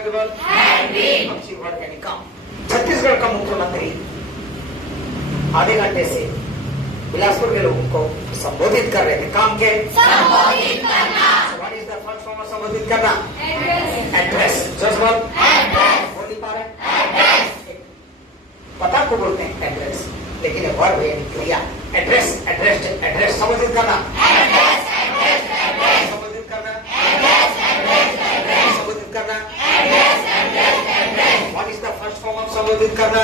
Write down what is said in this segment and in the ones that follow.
के बोल वर्ड यानी काम। छत्तीसगढ़ का मुख्यमंत्री आधे घंटे से बिलासपुर के लोगों को संबोधित कर रहे थे। काम के संबोधित करना। What is the first form of संबोधित करना? एड्रेस। जस्ट बोल बोल नहीं पा रहे? एड्रेस पता को बोलते हैं एड्रेस, लेकिन ये वर्ब है क्रिया। एड्रेस एड्रेस एड्रेस संबोधित करना। एड्रेस एड्रेस एड्रेस संबोधित करना। एड्रेस एड्रेस एड्रेस संबोधित करना। Address address address what is the first form of संबोधित करना?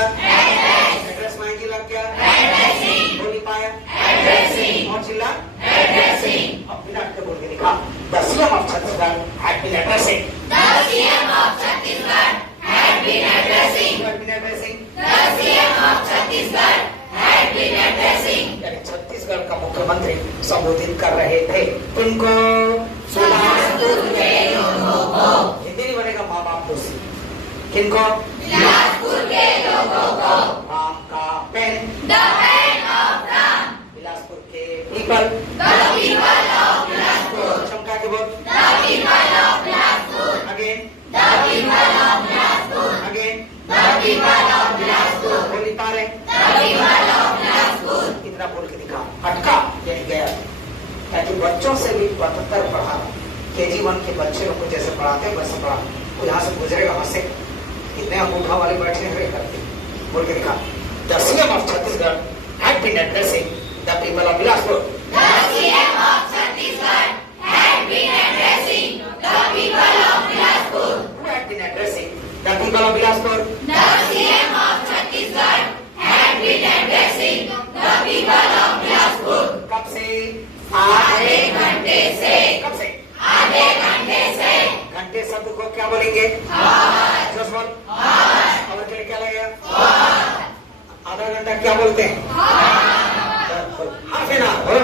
एड्रेस मायने लग गया। एड्रेसिंग बोल नहीं पाया? एड्रेसिंग और चिल्ला एड्रेसिंग। अब बिना के बोल के दिखा। The CM of Chhattisgarh had been addressing. The CM of Chhattisgarh had been addressing. Had been addressing. The CM of Chhattisgarh had been addressing. यानी छत्तीसगढ़ का मुख्यमंत्री संबोधित कर रहे थे तुमको बिलासपुर के लोगों को। हिंदी नहीं बनेगा माँ बाप दोषी। किनको? बिलासपुर के लोगों को। राम का pen. The pen of Ram. Bilaspur के people. The people of Bilaspur. चमका के बोल। The people of Bilaspur. Again The people of Bilaspur. Again The people of Bilaspur. बोल नहीं पा रहे? The people of Bilaspur. इतना बोल के दिखा। अटका यानी गया। ताकि बच्चों से भी बदतर पढ़ा। KG1 के बच्चे लोग को जैसे पढ़ाते हैं वैसे पढ़ा। वो यहाँ से गुजरेगा हंसे, कितने अंगूठा वाले बैठे हैं करते। बोल के दिखा। The CM of Chhattisgarh had been addressing the people of Bilaspur. The CM of Chhattisgarh had been addressing the people of Bilaspur. Who had been addressing the people of Bilaspur? The CM of Chhattisgarh had been addressing the people of Bilaspur. कब से? आधे घंटे से। कब से? आधे घंटे से। घंटे शब्द को क्या बोलेंगे? और जोश बोल। और के लिए क्या लगेगा? आधा घंटा क्या बोलते हैं? Half an hour.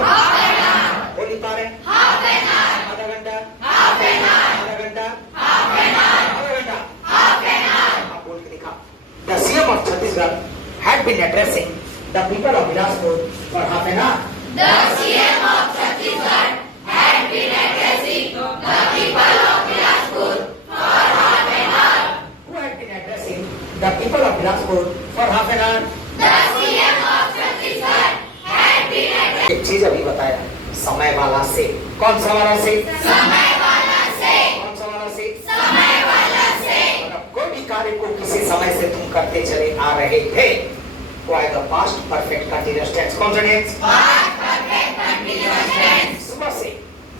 बोल नहीं पा रहे? half an hour. आधा घंटा। half an hour. आधा घंटा। half an hour. आधा घंटा। half an hour. आप बोल के दिखा। The CM of Chhattisgarh had been addressing the people of Bilaspur for half an hour. The CM of Chhattisgarh had been addressing the people of Bilaspur for half an hour. Who had been addressing the people of Bilaspur for half an hour? The CM of Chhattisgarh had been addressing. एक चीज अभी बताया, समय वाला से। कौन सा वाला से? समय वाला से। कौन सा वाला से? समय वाला से। मतलब कोई भी कार्य को किसी समय से तुम करते चले आ रहे थे, वो आएगा पास्ट परफेक्ट कंटीन्यूअस टेंस। कौन सा tense? Past perfect continuous tense. सुबह से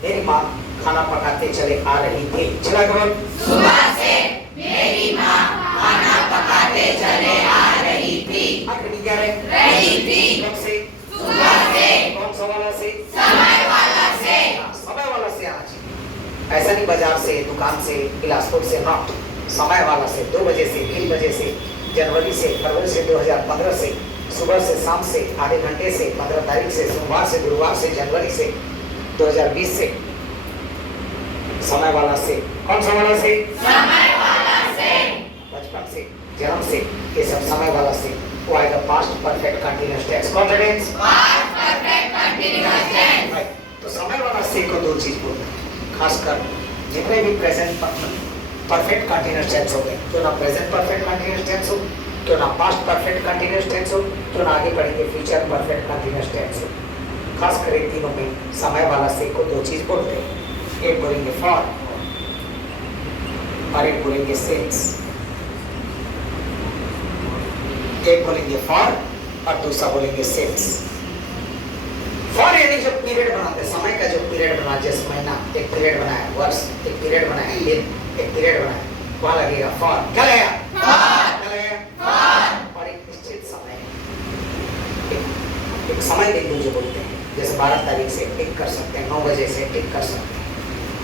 मेरी माँ खाना पकाते चले आ रही थी। चला करो। सुबह से मेरी माँ खाना पकाते चले आ रही थी। आखिरी क्या रहे? रही थी। कब से? सुबह से। कौन सा वाला से? समय वाला से। हाँ, समय वाला से आना चाहिए। ऐसा नहीं बाजार से, दुकान से, बिलासपुर से, नॉट। समय वाला से 2 बजे से 3 बजे से, जनवरी से, फरवरी से, 2015 से, सुबह से, शाम से, आधे घंटे से, 15 तारीख से, सोमवार से, गुरुवार से, जनवरी से, 2020 से। समय वाला से। कौन सा वाला से? समय वाला से। बचपन से, जन्म से, ये सब समय वाला से। वो आएगा पास्ट परफेक्ट कंटीन्यूअस टेंस। कौन सा tense? Past perfect continuous tense. तो समय वाला से को 2 चीज बोलते हैं, खासकर जितने भी प्रेजेंट परफेक्ट कंटीन्यूअस टेंस होते हैं, क्यों ना प्रेजेंट परफेक्ट कंटीन्यूअस टेंस हो, क्यों ना पास्ट परफेक्ट कंटीन्यूअस टेंस हो, क्यों ना आगे बढ़ेंगे फ्यूचर परफेक्ट कंटीन्यूअस टेंस हो। खासकर इन तीनों में समय वाला से को 2 चीज बोलते हैं। एक बोलेंगे फॉर और एक बोलेंगे सिंस। एक बोलेंगे फॉर और दूसरा बोलेंगे सिंस। फॉर यानी जो पीरियड बनाते हैं, समय का जो पीरियड बना, जैसे महीना एक पीरियड बनाया, वर्ष एक पीरियड बनाया, दिन एक पीरियड बनाया, वहां लगेगा फॉर। क्या लगेगा? क्या लगेगा? और एक निश्चित समय, एक समय बिंदु जो बोलते हैं, जैसे 12 तारीख से टिक कर सकते हैं, 9 बजे से टिक कर सकते हैं।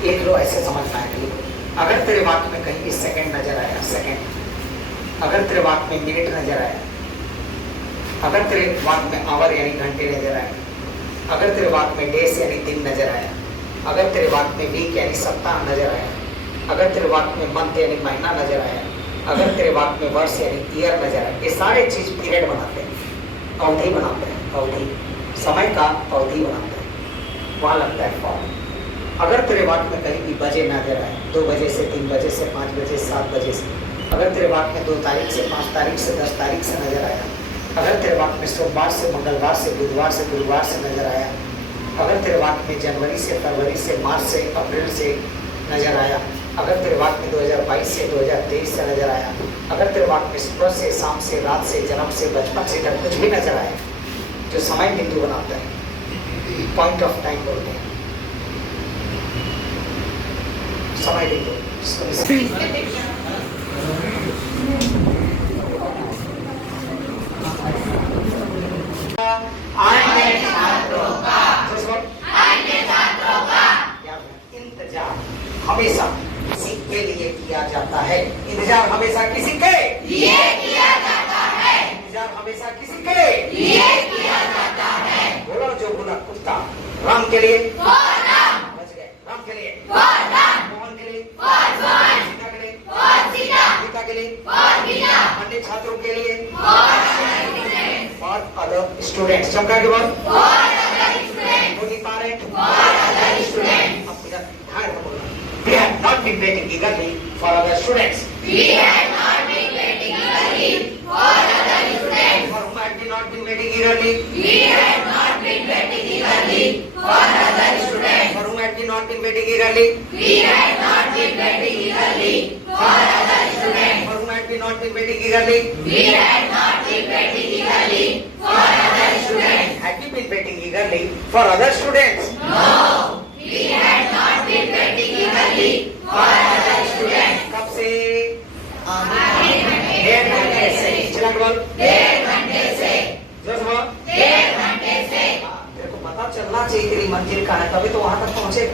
लिख लो, ऐसे समझना है। लिखो। अगर तेरे वाक्य में कहीं भी सेकंड नजर आया, सेकंड। अगर तेरे वाक्य में मिनट नजर आया, अगर तेरे वाक्य में आवर यानी घंटे नजर आए, अगर तेरे वाक्य में डेज यानी दिन नजर आया, अगर तेरे वाक्य में वीक यानी सप्ताह नजर आया, अगर तेरे वाक्य में मंथ यानी महीना नजर आया, अगर तेरे वाक्य में वर्ष यानी ईयर नजर आया, ये सारे चीज पीरियड बनाते हैं, अवधि बनाते हैं, अवधि, समय का अवधि बनाते हैं, वहां लगता है फॉर। अगर तेरे वाक्य में कहीं भी बजे नजर आए, 2 बजे से 3 बजे से 5 बजे 7 बजे से। अगर तेरे वाक्य में 2 तारीख से 5 तारीख से 10 तारीख से नजर आया, अगर तेरे वाक्य में सोमवार से मंगलवार से बुधवार से गुरुवार से नजर आया, अगर तेरे वाक्य में जनवरी से फरवरी से मार्च से अप्रैल से नजर आया, अगर तेरे वाक्य में 2022 से 2023 से नजर आया, अगर तेरे वाक्य में सुबह से शाम से रात से जन्म से बचपन से जब कुछ भी नजर आया जो समय बिंदु बनाता है, पॉइंट ऑफ टाइम बोलते हैं, समय बिंदु। इंतजार हमेशा किसी के लिए किया जाता है। इंतजार हमेशा किसी के लिए किया जाता है। इंतजार हमेशा किसी के लिए किया जाता है। बोलो जो बोला कुत्ता राम के लिए राम, बच गए। राम के लिए राम, मोहन के लिए मोहन, सीता के लिए सीता, गीता के लिए गीता, अन्य छात्रों के लिए स्टूडेंट्स, और अदर स्टूडेंट्स। चमका के बाद अदर स्टूडेंट्स, बोल नहीं पा रहे। Other students. अब मेरा ध्यान से बोलना। We have not been waiting eagerly for other students. We have not been waiting eagerly for other students. For whom had we not been waiting eagerly? We have not been waiting eagerly for other students. For whom had we not been waiting eagerly? We have not been waiting eagerly for other students. For whom had we not been waiting eagerly? We have not been waiting eagerly for other students. Had we been waiting eagerly for other students? No, we have not been waiting eagerly for other students. कब से? 1.5 घंटे से। चला बोल। 1.5 घंटे से। जो सुनो। 1.5 घंटे से। तेरे को पता चलना चाहिए तेरी मंजिल का है, तभी तो वहां तक पहुंचे।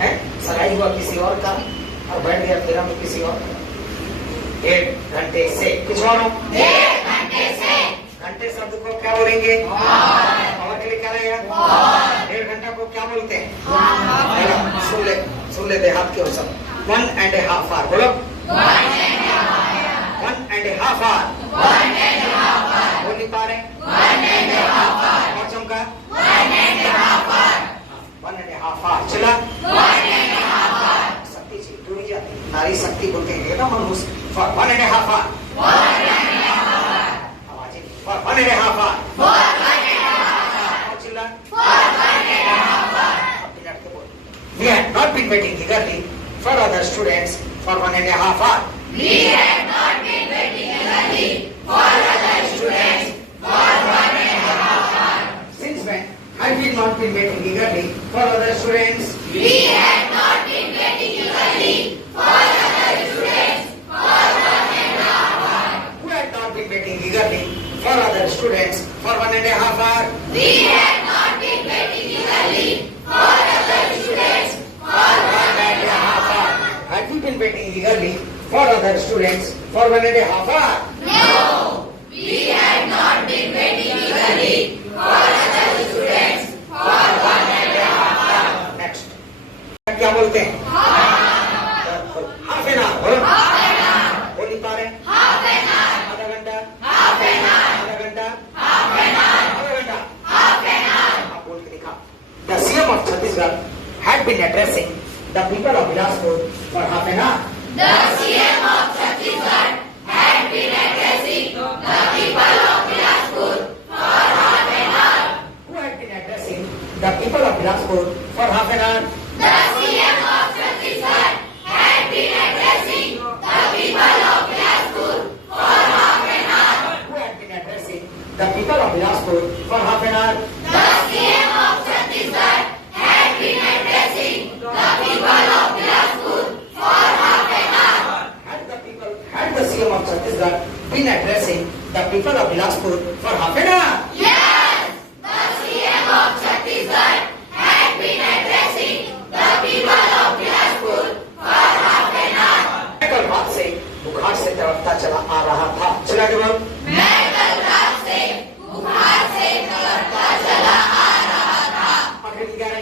हैं? सगाई हुआ किसी और का और बैठ गया तेरा में किसी और। 1.5 घंटे से। कुछ और हो? 1.5 घंटे से। घंटे शब्द को क्या बोलेंगे? और के लिए क्या रहेगा? 1.5 घंटा को क्या बोलते हैं? सुन ले देहात के हो सब। 1.5 hour बोलो। 1.5 hour। बोल नहीं पा रहे? 1.5 hour। और चमका? 1.5 hour। 1.5 hour। चला? 1.5 hour। शक्ति से टूट जाती, नारी शक्ति बोलते हैं ना मनुष्य। For 1.5 hour। 1.5 hour। आवाज for 1.5 hour। For 1.5 hour। और चिल्ला? For 1.5 hour। We had not been waiting eagerly for other students for 1.5 hour. We have not been waiting eagerly for other students for 1.5 hour. Since when had we not been waiting eagerly for other students? We have not been waiting eagerly for other students for 1.5 hour. Who had not been waiting eagerly for other students for 1.5 hour? We have not been waiting eagerly for other students for 1.5 hour. Had we been waiting eagerly for other students for 1.5 hour? No, we have not been waiting eagerly for other students for 1.5 hour. Next. क्या बोलते हैं? Half an hour. बोल नहीं पा रहे? Half an hour. आधा घंटा? Half an hour. आधा घंटा? Half an hour. आधा घंटा? Half an hour. आप बोल के दिखा। The CM of Chhattisgarh had been addressing the people of Bilaspur for half an hour. The CM of Chhattisgarh had been addressing the people of Bilaspur for half an hour. Who had been addressing the people of Bilaspur for half an hour? The CM of Chhattisgarh had been addressing the people of Bilaspur for half an hour. Who had been addressing the people of Bilaspur for half an hour? The CM of Chhattisgarh had been addressing the people of Bilaspur for half an hour. Had the CM of Chhattisgarh been addressing the people of Bilaspur for half an hour? Yes, the CM of Chhattisgarh had been addressing the people of Bilaspur for half an hour. कल रात से बुखार से तड़पता चला आ रहा था। चला के बोल। मैं कल रात से बुखार से तड़पता चला आ रहा था। आखिर क्या रहा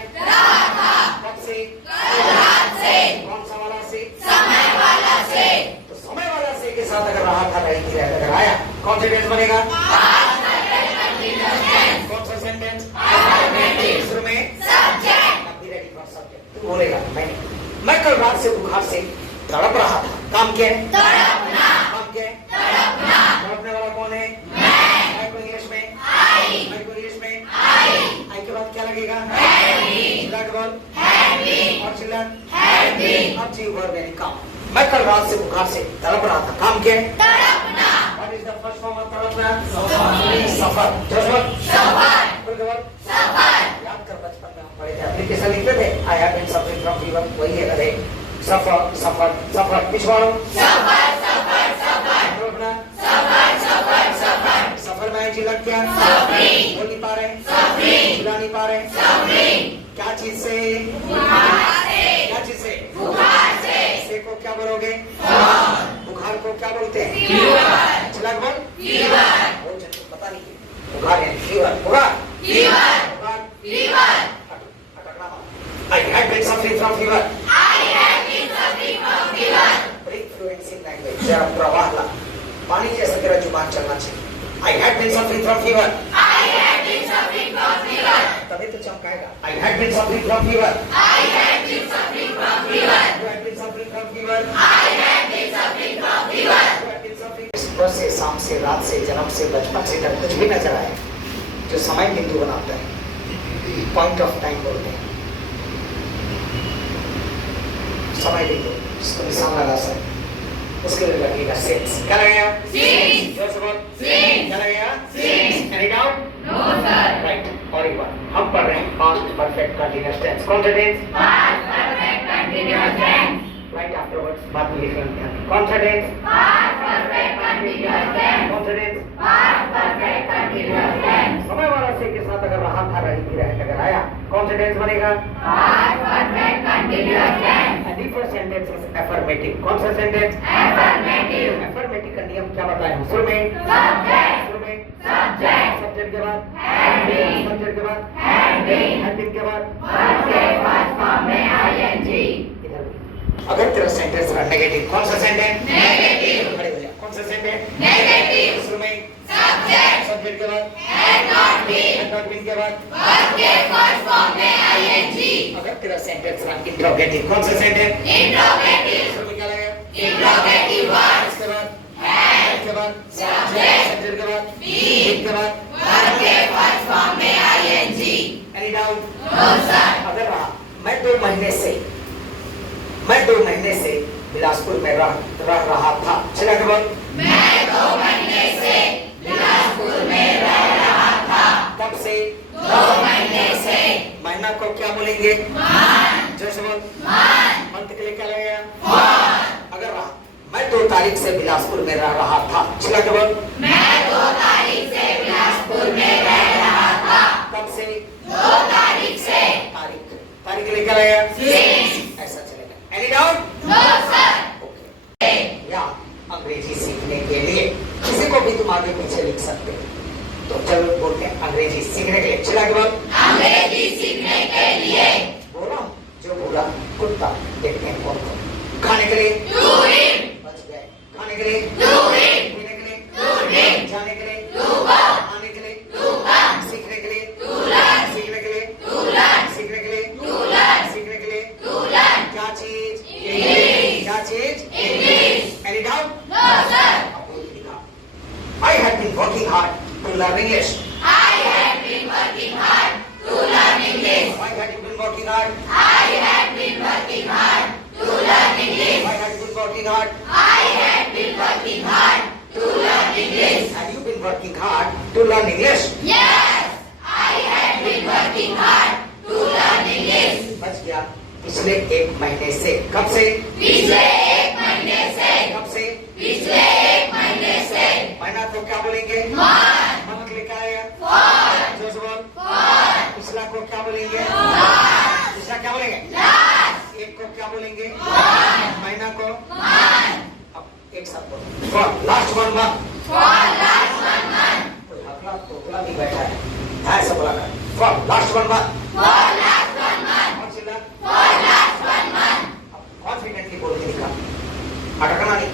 था। कब से? कल रात से। कौन सा वाला से? समय वाला से। तो समय वाला से के साथ अगर रहा था रहेगी अगर आया कौन सा टेंस बनेगा? कौन सा सेंटेंस? में सब्जेक्ट। बोलेगा मैंने मैं कल रात से बुखार से तड़प रहा था। काम क्या है? तड़पना। काम क्या है? तड़पना। तड़पने वाला कौन है? मैं। को इंग्लिश में आई। मैं को इंग्लिश में आई। आई के बाद क्या लगेगा? हैप्पी। चिल्ला के बोल। हैप्पी। और चिल्ला। हैप्पी। अब जी वर्ब यानी काम। मैं कल रात से बुखार से तड़प रहा था। काम क्या है? तड़पना। What is the first form of तड़पना? सफर। सफर। सफर। बोल के बोल। सफर। याद कर, बचपन में हम पढ़े थे, एप्लीकेशन लिखते थे, I have been suffering from fever, वही है कदे सफर सफर सफर। किस वालों? सफर सफर सफर। तड़पना। सफर सफर सफर। सफर में चिल्ला क्या? सफरिंग। बोल नहीं पा रहे? सफरिंग। चिल्ला नहीं पा रहे? सफरिंग। क्या चीज से? बुखार से। क्या चीज से? बुखार से। से को क्या बोलोगे? बुखार को क्या बोलते हैं? फीवर। चिल्ला के बोल। फीवर। बहुत जन को पता नहीं है बुखार यानी फीवर। बुखार। फीवर। बुखार। फीवर। अटकना मत। I have been suffering from fever. I have been suffering from fever. Breathe fluency in language, जरा प्रवाह ला, पानी जैसा तेरा जुबान चलना चाहिए। I have been suffering from fever. I have been suffering from fever. तभी तो चमकाएगा। I have been suffering from fever. I have been suffering from fever. You have been suffering from fever. I have been suffering from fever. You have been suffering. सुबह से, शाम से, रात से, जन्म से, बचपन से जब कुछ भी नजर आए जो समय बिंदु बनाता है, पॉइंट ऑफ टाइम बोलते हैं, समय बिंदु, इसको निशान लगा सकते, उसके लिए लगेगा सेंस। क्या लगेगा? Sense. जोर से बोल। Sense. क्या लगेगा? Sense. Any doubt? No sir. Right. और एक बार हम पढ़ रहे हैं पास्ट परफेक्ट कंटीन्यूअस टेंस। कौन सा tense? Past perfect continuous tense. Write afterwards बाद में लिख लेंगे। कौन सा tense? Past perfect continuous tense. कौन सा tense? Past perfect continuous tense. समय वाला से के साथ अगर रहा था, रही थी, रहे अगर आया, कौन सा टेंस बनेगा? Past perfect continuous tense. And the first sentence is affirmative. कौन सा सेंटेंस? Affirmative. अफर्मेटिव का नियम क्या बताया हम? शुरू में Subject. शुरू में Subject. सब्जेक्ट के बाद Had been. सब्जेक्ट के बाद Had been. हैड बीन के बाद Verb के first form में ing. इधर भी। अगर तेरा सेंटेंस रहा नेगेटिव, कौन सा सेंटेंस? Negative. खड़े हो जा। कौन सा सेंटेंस? Negative. शुरू में Subject. सब्जेक्ट के बाद Had not been. Had not been के बाद Verb के first form में ing. अगर तेरा सेंटेंस रहा इंट्रोगेटिव, कौन सा सेंटेंस? Interrogative. शुरू में क्या लगेगा? Interrogative words. इसके बाद Had. के बाद Subject. सब्जेक्ट के बाद Been. के बाद Verb के first form में ing. Any doubt? No sir. अगर रहा मैं 2 महीने से बिलासपुर में रह रहा था। चला के बोल। मैं 2 महीने से बिलासपुर में रह रहा था। कब से? 2 महीने से। महीना को क्या बोलेंगे? Month. जैसे बोल। Month. मंथ के लिए क्या लगेगा? Month. अगर रहा मैं 2 तारीख से बिलासपुर में रह रहा था। चला के बोल। मैं 2 तारीख से बिलासपुर में रह रहा था। कब से? 2 तारीख से। तारीख के लिए क्या लगेगा? Since. ऐसा चलेगा। Any doubt? No sir. Okay. या अंग्रेजी सीखने के लिए किसी को भी तुम आगे पीछे लिख सकते हो। तो चलो बोलते हैं अंग्रेजी सीखने के लिए। चला के बोल। अंग्रेजी सीखने के लिए। बोला जो बोला कुत्ता देखते हैं कौन कौन। खाने के लिए Do it. बच गए। खाने के लिए Do it. पीने के लिए Do drink. जाने के लिए Do go. आने के लिए Do come. सीखने के लिए Do learn. सीखने के लिए Do learn. सीखने के लिए Do learn. सीखने के लिए Do learn. क्या चीज? English. क्या चीज? English. Any doubt? No sir. I have been working hard to learn English. I have been working hard to learn English. Why have you been working hard? I have been working hard to learn English. Why have you been working hard? I have been working hard to learn English. Have you been working hard to learn English? Yes, I have been working hard to learn English. बच गया पिछले 1 महीने से। कब से? पिछले 1 महीने से। कब से? पिछले 1 महीने से। महीना को क्या बोलेंगे? Month. मंथ लेकर आएगा। For. जोर से बोल। For. पिछला को क्या बोलेंगे? Last. पिछला क्या बोलेंगे? Last. एक को क्या बोलेंगे? Month. महीना को Month. अब एक साथ बोलो। For last 1 month. For last 1 month. कोई हकला तोकला भी बैठा है। ऐसे बोला कर। For last 1 month. For last 1 month. और चिल्ला। For last 1 month. कॉन्फिडेंटली बोल के दिखा। अटकना नहीं।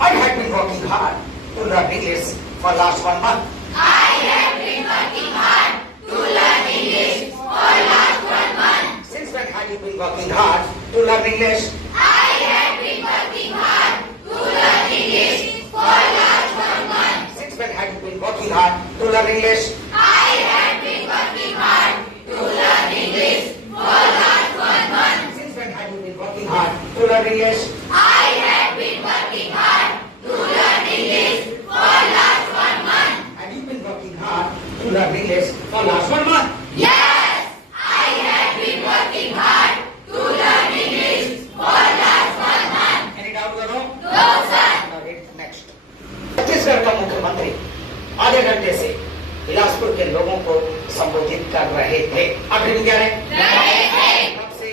I have been working hard to learn English for last 1 month. I have been working hard to learn English for last 1 month. Since when have you been working hard to learn English. I have been working hard to learn English for last 1 month. Since when have you been working hard to learn English? I have been working hard to learn English for last 1 month. Since when have you been working hard to learn English? I have been working hard to learn English for last 1 month. Have you been working hard to learn English for last 1 month? Yes, I have been working hard to learn English for last 1 month. Any doubt or no? No, sir. Now read the next. Chhattisgarh का मुख्यमंत्री आधे घंटे से बिलासपुर के लोगों को संबोधित कर रहे थे। आखिर में क्या रहे? रहे थे। कब से?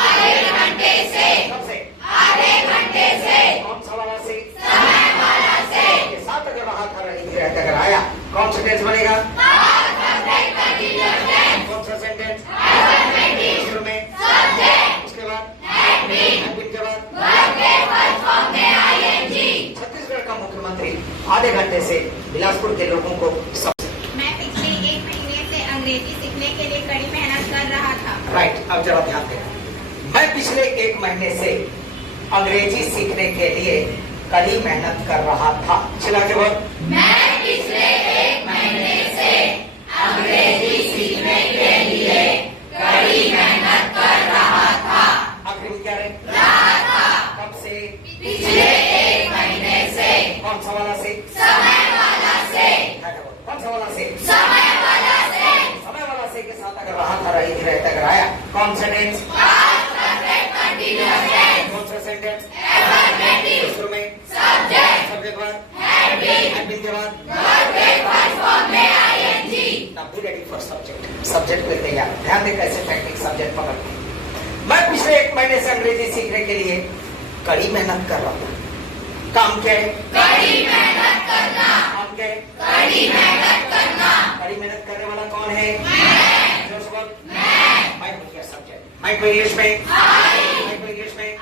आधे घंटे से। कब से? आधे घंटे से। कौन सा वाला से? समय वाला से। के साथ अगर रहा था रही रहता अगर आया कौन सा टेंस बनेगा? Perfect continuous tense. कौन सा सेंटेंस? Affirmative. शुरू में Subject. उसके बाद Had been. have been के बाद Verb के first form में ing. छत्तीसगढ़ का मुख्यमंत्री आधे घंटे से बिलासपुर के लोगों को मैं पिछले 1 महीने से अंग्रेजी सीखने के लिए कड़ी मेहनत कर रहा था। राइट, अब जरा ध्यान देना। मैं पिछले 1 महीने से अंग्रेजी सीखने के लिए कड़ी मेहनत कर रहा था। चिल्ला के बोल। मैं पिछले 1 महीने से अंग्रेजी सीखने के लिए कड़ी मेहनत कर रहा था। आखिर में क्या रहे? रहा था। कब से? पिछले 1 महीने से। कौन सा वाला से? समय वाला से। कौन सा वाला से? समय वाला से। समय वाला से के साथ अगर रहा था रही रहता अगर आया कौन सा tense? Past perfect continuous tense. कौन सा सेंटेंस? Affirmative. शुरू में Subject. सबके बाद Had been. have been के बाद Verb के first form में ing. Now be ready for subject. Subject पे तैयार। ध्यान दे कैसे टेक्निक सब्जेक्ट पकड़ते हैं। मैं पिछले 1 महीने से अंग्रेजी सीखने के लिए कड़ी मेहनत कर रहा था। काम क्या है? कड़ी मेहनत करना। काम क्या है? कड़ी मेहनत करना। कड़ी मेहनत करने वाला कौन है? मैं। जोर से बोल। मैं। माइक में क्या सब्जेक्ट? माइक में इंग्लिश में। I. माइक में इंग्लिश में। I.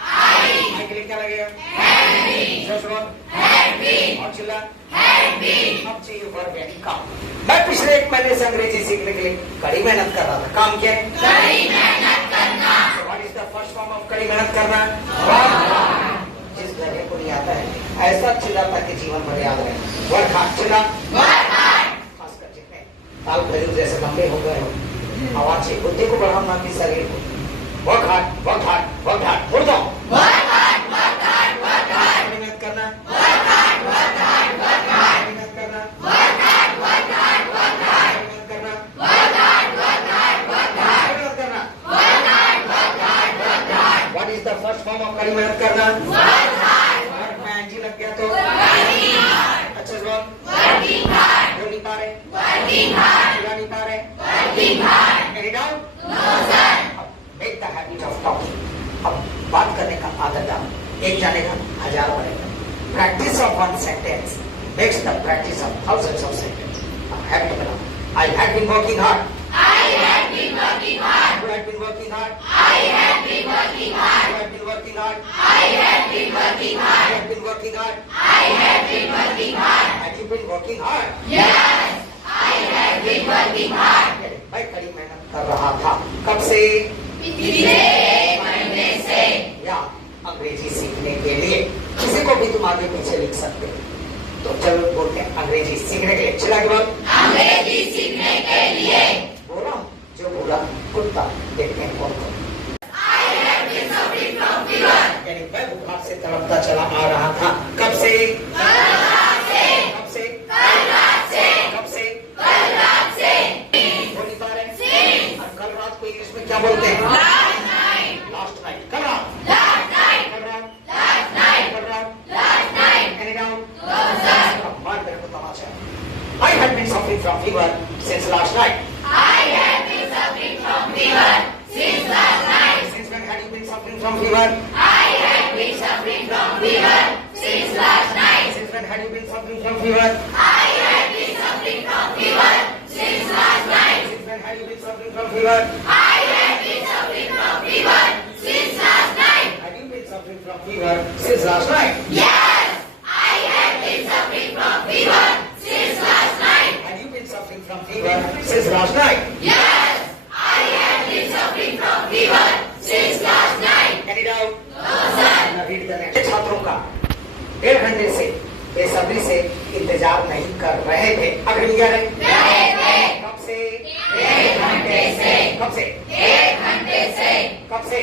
माइक के लिए क्या लगेगा? Had been. जोर से बोल। Had been. और चिल्ला। Had been. अब चाहिए वर्ब यानी काम। मैं पिछले 1 महीने से अंग्रेजी सीखने के लिए कड़ी मेहनत कर रहा था। काम क्या है? कड़ी मेहनत करना। What is the first form of कड़ी मेहनत करना? जिस घरे को नहीं आता है ऐसा चिल्लाता कि जीवन भर याद रहे। Work hard. चिल्ला। Work hard. खासकर जितने ताल खजूर जैसे लंबे हो गए हो आवाज से बुद्धि को बढ़ाओ ना कि शरीर को। Work hard, work hard, work hard. मुड़ जाओ। Work hard. Work hard. Work hard. कड़ी मेहनत करना। Work hard. Work hard. Work hard. कड़ी मेहनत करना। Work hard. Work hard. Work hard. कड़ी मेहनत करना। Work hard. Work hard. Work hard. कड़ी मेहनत करना। Work hard. Work hard. Work hard. What is the first form of कड़ी मेहनत करना? Work hard. वर्क में एनजी लग गया तो Working hard. अच्छे से बोल। Working hard. बोल नहीं पा रहे, Working hard. चिल्ला नहीं पा रहे। Working hard. Any doubt? No, sir. Make the habit of talking. अब बात करने का आदत डालो। एक जाने का 1000 बनेगा। Practice of 1 sentence makes the practice of thousands of sentence. अब हैबिट बनाओ। I have been working hard. I have been working hard. You have been working hard. I have been working hard. You have been working hard. I have been working You hard. have been working hard. I have been working hard. Have you been working hard? Yes, I have been working hard. मैं कड़ी मेहनत कर रहा था। कब से? पिछले 1 महीने से। या अंग्रेजी सीखने के लिए। किसी को भी तुम आगे पीछे लिख सकते हो। तो चलो बोलते हैं अंग्रेजी सीखने के लिए। चिल्ला के बोल। अंग्रेजी सीखने के लिए। बोला जो बोला कुत्ता देखने हैं कौन कौन। I have been suffering from fever. यानी मैं बुखार से तड़पता चला आ रहा था। कब से? कल रात से। कब से? कल रात से। कब से? कल रात से। बोल नहीं पा रहे? Since और कल रात को इंग्लिश में क्या बोलते हैं? last night. Last night. कल रात। Last night. कल रात। Last night. कल रात। Last night. Any doubt? No, sir. अब मार मेरे को तमाचा। I have been suffering from fever since last night. I have been suffering from fever since last night. Since when had you been suffering from fever? I have been suffering from fever since last night. Since when had you been suffering from fever? I have been suffering from fever since last night. Since when had you been suffering from fever? I have been suffering from fever since last night. Have you been suffering from fever since last night? Yes, I have been suffering from fever since last night. Have you been suffering from fever since last night? Yes, I have been suffering from fever since last night. छात्रों का 1.5 घंटे से बेसब्री से इंतजार नहीं कर रहे थे। अग्रिम क्या रहे? कब से? 1 घंटे से। कब से? 1 घंटे से। कब से?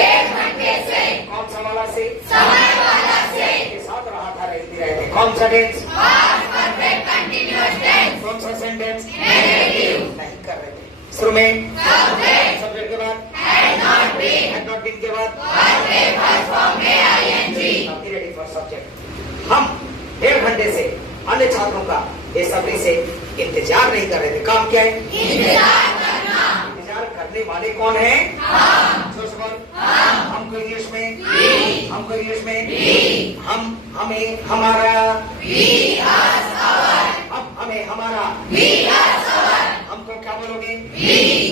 1 घंटे से। कौन सा वाला से? समय वाला से। के साथ रहा था रहती रहे थे। कौन सा tense? Past perfect continuous tense। कौन सा सेंटेंस? Negative। नहीं कर रहे थे। शुरू में Subject। सब्जेक्ट के बाद Had not been। had not been के बाद Was में first form में ing। Now be ready for subject। हम 1.5 घंटे से अन्य छात्रों का बेसब्री से इंतजार नहीं कर रहे थे। काम क्या है? इंतजार करना। इंतजार करने वाले कौन है? जोर से बोल। हमको इंग्लिश में हमको इंग्लिश में हमें हमारा हमें हमारा हमको क्या बोलोगे?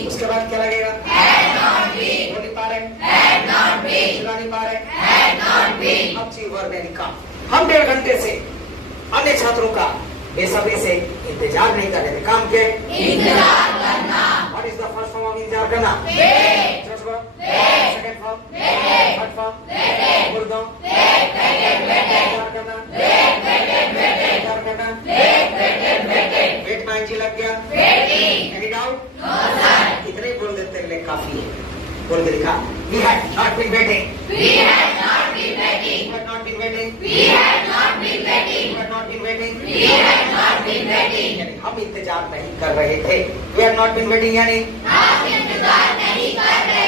उसके बाद क्या लगेगा? बोल नहीं पा रहे? चला नहीं पा रहे? अब जी वर्ब यानी काम। हम 1.5 घंटे से अन्य छात्रों का बेसब्री से इंतजार नहीं कर रहे थे। काम क्या है? इंतजार करना। What is the first form of इंतजार करना? Wait। First form? Second form? Wait। Third form? Wait। बोल दो। Wait। इंतजार करना। इंतजार करना। वेट में जी लग गया। Waiting। Any doubt? No sir। इतने ही बोल देते लिए काफी है। बोल के लिखा। We had not been waiting. We had not been waiting। We had not been waiting. We had not been waiting। We had not been waiting. We had not been waiting। यानी हम इंतजार नहीं कर रहे थे। We had not been waiting यानी हम इंतजार नहीं कर रहे